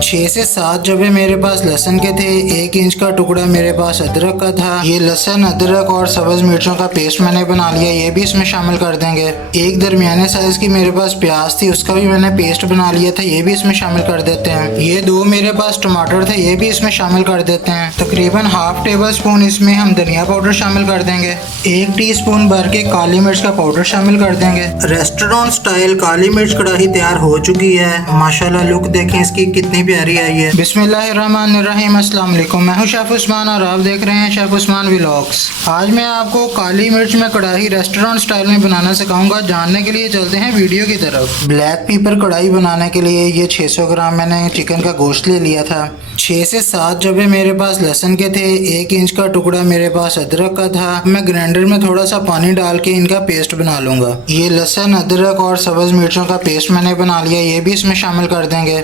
6 से 7 जबे मेरे पास लहसुन के थे। 1 इंच का टुकड़ा मेरे पास अदरक का था। ये लहसुन, अदरक और सब्ज मिर्चों का पेस्ट मैंने बना लिया, ये भी इसमें शामिल कर देंगे। एक दरमियाने साइज की मेरे पास प्याज थी, उसका भी मैंने पेस्ट बना लिया था, ये भी इसमें शामिल कर देते हैं। ये 2 मेरे पास टमाटर थे, ये भी इसमें शामिल कर देते हैं। तकरीबन हाफ टेबल स्पून इसमें हम धनिया पाउडर शामिल कर देंगे। 1 टीस्पून भर के काली मिर्च का पाउडर शामिल कर देंगे। रेस्टोरेंट स्टाइल काली मिर्च कढ़ाई तैयार हो चुकी है। माशाल्लाह लुक देखें इसकी कितनी प्यारी आई है। बिस्मिल्लाहिर्रहमानिर्रहीम, अस्सलाम वालेकुम। मैं हूं शेफ उस्मान और आप देख रहे हैं शेफ उस्मान व्लॉग्स। आज मैं आपको काली मिर्च में कढ़ाई रेस्टोरेंट स्टाइल में बनाना सिखाऊंगा। जानने के लिए चलते हैं वीडियो की तरफ। ब्लैक पेपर कढ़ाई बनाने के लिए ये 600 ग्राम मैंने चिकन का गोश्त ले लिया था। 6 से 7 जबे मेरे पास लहसुन के थे। 1 इंच का टुकड़ा मेरे पास अदरक का था। मैं ग्राइंडर में थोड़ा सा पानी डाल के इनका पेस्ट बना लूँगा। ये लहसुन, अदरक और सब्ज मिर्चों का पेस्ट मैंने बना लिया, ये भी इसमें शामिल कर देंगे।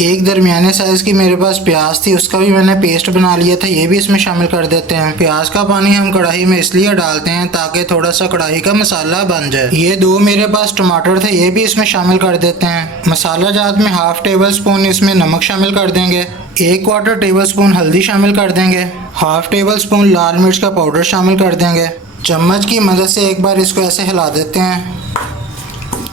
एक दरमियाने साइज की मेरे पास प्याज थी, उसका भी मैंने पेस्ट बना लिया था, ये भी इसमें शामिल कर देते हैं। प्याज का पानी हम कढ़ाई में इसलिए डालते हैं ताकि थोड़ा सा कढ़ाई का मसाला बन जाए। ये 2 मेरे पास टमाटर थे, ये भी इसमें शामिल कर देते हैं। मसाला जात में हाफ टेबल स्पून इसमें नमक शामिल कर देंगे। 1/4 टेबल स्पून हल्दी शामिल कर देंगे। हाफ टेबल स्पून लाल मिर्च का पाउडर शामिल कर देंगे। चम्मच की मदद से एक बार इसको ऐसे हिला देते हैं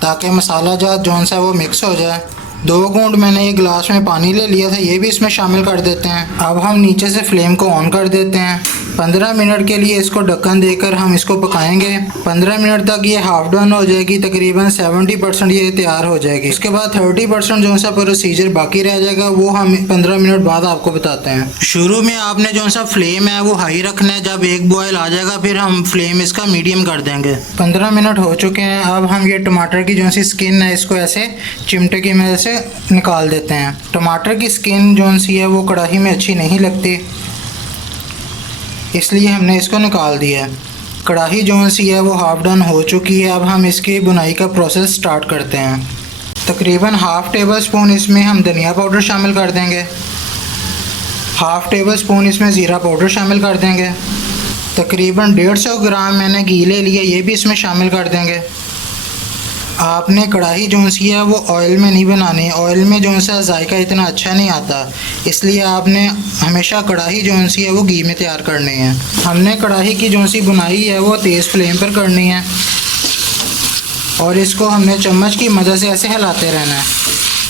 ताकि मसाला जात जौन सा वो मिक्स हो जाए। 2 घूंट मैंने ये गिलास में पानी ले लिया था, ये भी इसमें शामिल कर देते हैं। अब हम नीचे से फ्लेम को ऑन कर देते हैं। 15 मिनट के लिए इसको ढक्कन देकर हम इसको पकाएंगे। 15 मिनट तक ये हाफ डन हो जाएगी, तकरीबन 70% ये तैयार हो जाएगी। इसके बाद 30% जो सा प्रोसीजर बाकी रह जाएगा वो हम 15 मिनट बाद आपको बताते हैं। शुरू में आपने जो सा फ्लेम है वो हाई रखना है। जब एक बॉयल आ जाएगा फिर हम फ्लेम इसका मीडियम कर देंगे। 15 मिनट हो चुके हैं। अब हम ये टमाटर की जो सी स्किन है इसको ऐसे चिमटे की मदद से निकाल देते हैं। टमाटर की स्किन जो सी है वो कढ़ाई में अच्छी नहीं लगती, इसलिए हमने इसको निकाल दिया है। कढ़ाई जो सी है वो हाफ डन हो चुकी है। अब हम इसकी बुनाई का प्रोसेस स्टार्ट करते हैं। तकरीबन हाफ टेबल स्पून इसमें हम धनिया पाउडर शामिल कर देंगे। हाफ टेबल स्पून इसमें ज़ीरा पाउडर शामिल कर देंगे। तकरीबन 150 ग्राम मैंने घी ले लिया, ये भी इसमें शामिल कर देंगे। आपने कढ़ाई जो सी है वो ऑयल में नहीं बनानी है। ऑयल में जो सा जायका इतना अच्छा नहीं आता, इसलिए आपने हमेशा कढ़ाई जो सी है वो घी में तैयार करनी है। हमने कढ़ाई की जो सी बुनाई है वो तेज़ फ्लेम पर करनी है और इसको हमने चम्मच की मदद से ऐसे हिलाते रहना है।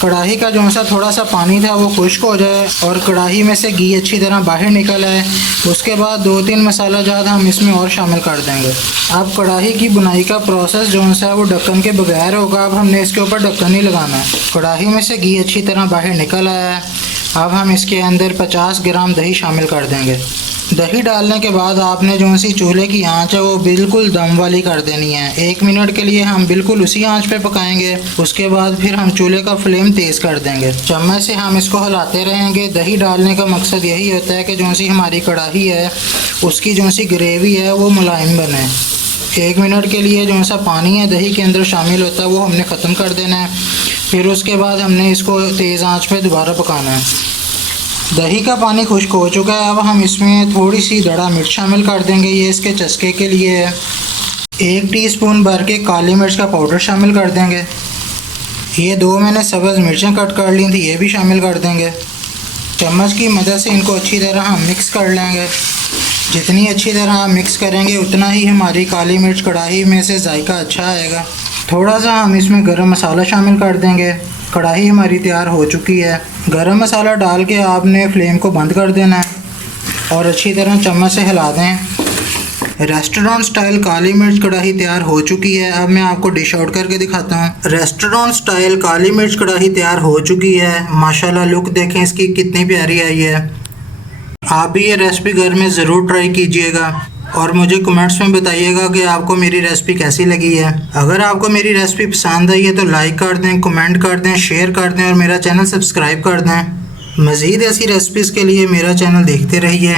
कढ़ाई का जो सा थोड़ा सा पानी था वो खुश्क हो जाए और कढ़ाई में से घी अच्छी तरह बाहर निकल आए। उसके बाद 2-3 मसाला जात हम इसमें और शामिल कर देंगे। अब कढ़ाई की बुनाई का प्रोसेस जो सा है वो ढक्कन के बगैर होगा। अब हमने इसके ऊपर ढक्कन नहीं लगाना है। कढ़ाई में से घी अच्छी तरह बाहर निकल आया है। अब हम इसके अंदर 50 ग्राम दही शामिल कर देंगे। दही डालने के बाद आपने जो सी चूल्हे की आंच है वो बिल्कुल दम वाली कर देनी है। 1 मिनट के लिए हम बिल्कुल उसी आंच पे पकाएंगे। उसके बाद फिर हम चूल्हे का फ्लेम तेज़ कर देंगे। चम्मच से हम इसको हिलाते रहेंगे। दही डालने का मकसद यही होता है कि जो सी हमारी कढ़ाई है उसकी जो सी ग्रेवी है वो मुलायम बने। 1 मिनट के लिए जो सा पानी है दही के अंदर शामिल होता है वो हमने ख़त्म कर देना है। फिर उसके बाद हमने इसको तेज़ आँच पर दोबारा पकाना है। दही का पानी खुश्क हो चुका है। अब हम इसमें थोड़ी सी दड़ा मिर्च शामिल कर देंगे, ये इसके चस्के के लिए है। 1 टीस्पून भर के काली मिर्च का पाउडर शामिल कर देंगे। ये 2 मैंने सब्ज़ मिर्चें कट कर ली थी, ये भी शामिल कर देंगे। चम्मच की मदद से इनको अच्छी तरह हम मिक्स कर लेंगे। जितनी अच्छी तरह हम मिक्स करेंगे उतना ही हमारी काली मिर्च कढ़ाई में से जायका अच्छा आएगा। थोड़ा सा हम इसमें गरम मसाला शामिल कर देंगे। कढ़ाई हमारी तैयार हो चुकी है। गरम मसाला डाल के आपने फ्लेम को बंद कर देना है और अच्छी तरह चम्मच से हिला दें। रेस्टोरेंट स्टाइल काली मिर्च कढ़ाई तैयार हो चुकी है। अब मैं आपको डिश आउट करके दिखाता हूँ। रेस्टोरेंट स्टाइल काली मिर्च कढ़ाई तैयार हो चुकी है। माशाल्लाह लुक देखें इसकी कितनी प्यारी आई है। आप भी ये रेसिपी घर में ज़रूर ट्राई कीजिएगा और मुझे कमेंट्स में बताइएगा कि आपको मेरी रेसिपी कैसी लगी है। अगर आपको मेरी रेसिपी पसंद आई है तो लाइक कर दें, कमेंट कर दें, शेयर कर दें और मेरा चैनल सब्सक्राइब कर दें। मज़ीद ऐसी रेसिपीज़ के लिए मेरा चैनल देखते रहिए।